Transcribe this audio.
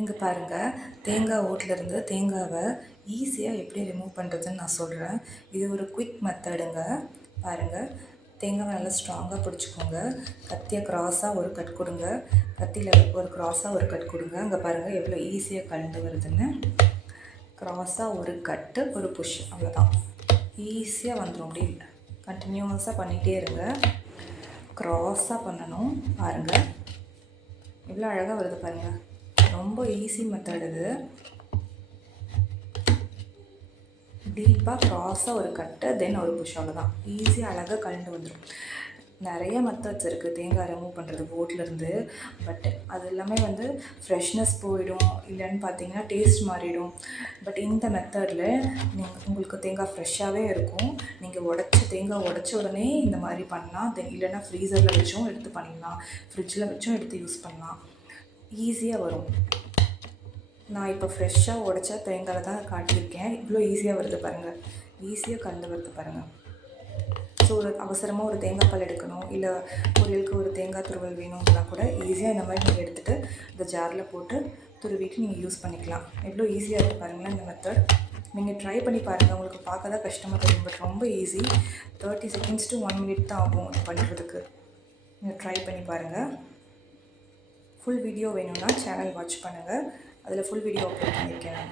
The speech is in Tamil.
இங்கே பாருங்கள், தேங்காய் ஓட்டிலேருந்து தேங்காவை ஈஸியாக எப்படி ரிமூவ் பண்ணுறதுன்னு நான் சொல்கிறேன். இது ஒரு குயிக் மெத்தடுங்க. பாருங்கள், தேங்காவை நல்லா ஸ்ட்ராங்காக பிடிச்சிக்கோங்க. கத்தியை க்ராஸாக ஒரு கட் கொடுங்க. கத்தியில் ஒரு க்ராஸாக ஒரு கட் கொடுங்க. அங்கே பாருங்கள் எவ்வளோ ஈஸியாக கலந்து வருதுன்னு. க்ராஸாக ஒரு கட்டு, ஒரு புஷ், அவ்வளோதான். ஈஸியாக வந்துடும். அப்படி கண்டினியூஸாக பண்ணிகிட்டே இருங்க. க்ராஸாக பண்ணணும். பாருங்கள் எவ்வளோ அழகாக வருது பாருங்கள். ரொம்ப ஈஸி மெத்தட் இது. டீப்பாக க்ராஸாக ஒரு கட்டு, தென் ஒரு புஷ், அவ்வளோதான். ஈஸியாக அழகாக கலந்து வந்துடும். நிறைய மெத்தட்ஸ் இருக்குது தேங்காய் ரிமூவ் பண்ணுறது ஓட்லேருந்து. பட் அது எல்லாமே ஃப்ரெஷ்னஸ் போயிடும், இல்லைன்னு பார்த்தீங்கன்னா டேஸ்ட் மாறிடும். பட் இந்த மெத்தடில் உங்களுக்கு தேங்காய் ஃப்ரெஷ்ஷாகவே இருக்கும். நீங்கள் தேங்காய் உடச்ச உடனே இந்த மாதிரி பண்ணலாம். தென் இல்லைன்னா ஃப்ரீசரில் வச்சும் எடுத்து பண்ணிடலாம், ஃப்ரிட்ஜில் வச்சும் எடுத்து யூஸ் பண்ணலாம். ஈஸியாக வரும். நான் இப்போ ஃப்ரெஷ்ஷாக உடச்ச தேங்காய் தான் காட்டியிருக்கேன். இவ்வளோ ஈஸியாக வருது பாருங்கள். ஈஸியாக கலந்து வருது பாருங்கள். ஸோ அவசரமாக ஒரு தேங்காய் பால் எடுக்கணும், இல்லை பொரியலுக்கு ஒரு தேங்காய் துருவல் வேணும்னா கூட ஈஸியாக இந்த மாதிரி நீங்கள் எடுத்துகிட்டு இந்த ஜாரில் போட்டு துருவிட்டு நீங்கள் யூஸ் பண்ணிக்கலாம். எவ்வளோ ஈஸியாக இருக்குது பாருங்களேன் இந்த மெத்தட். நீங்கள் ட்ரை பண்ணி பாருங்கள். உங்களுக்கு பார்க்க தான் கஷ்டமாக தெரியும், பட் ரொம்ப ஈஸி. 30 செகண்ட்ஸ் to 1 minute தான் ஆகும் இது பண்ணுறதுக்கு. நீங்கள் ட்ரை பண்ணி பாருங்கள். ஃபுல் வீடியோ வேணும்னா சேனல் வாட்ச் பண்ணுங்கள். அதில் ஃபுல் வீடியோ அப்லோட் பண்ணியிருக்கேன்.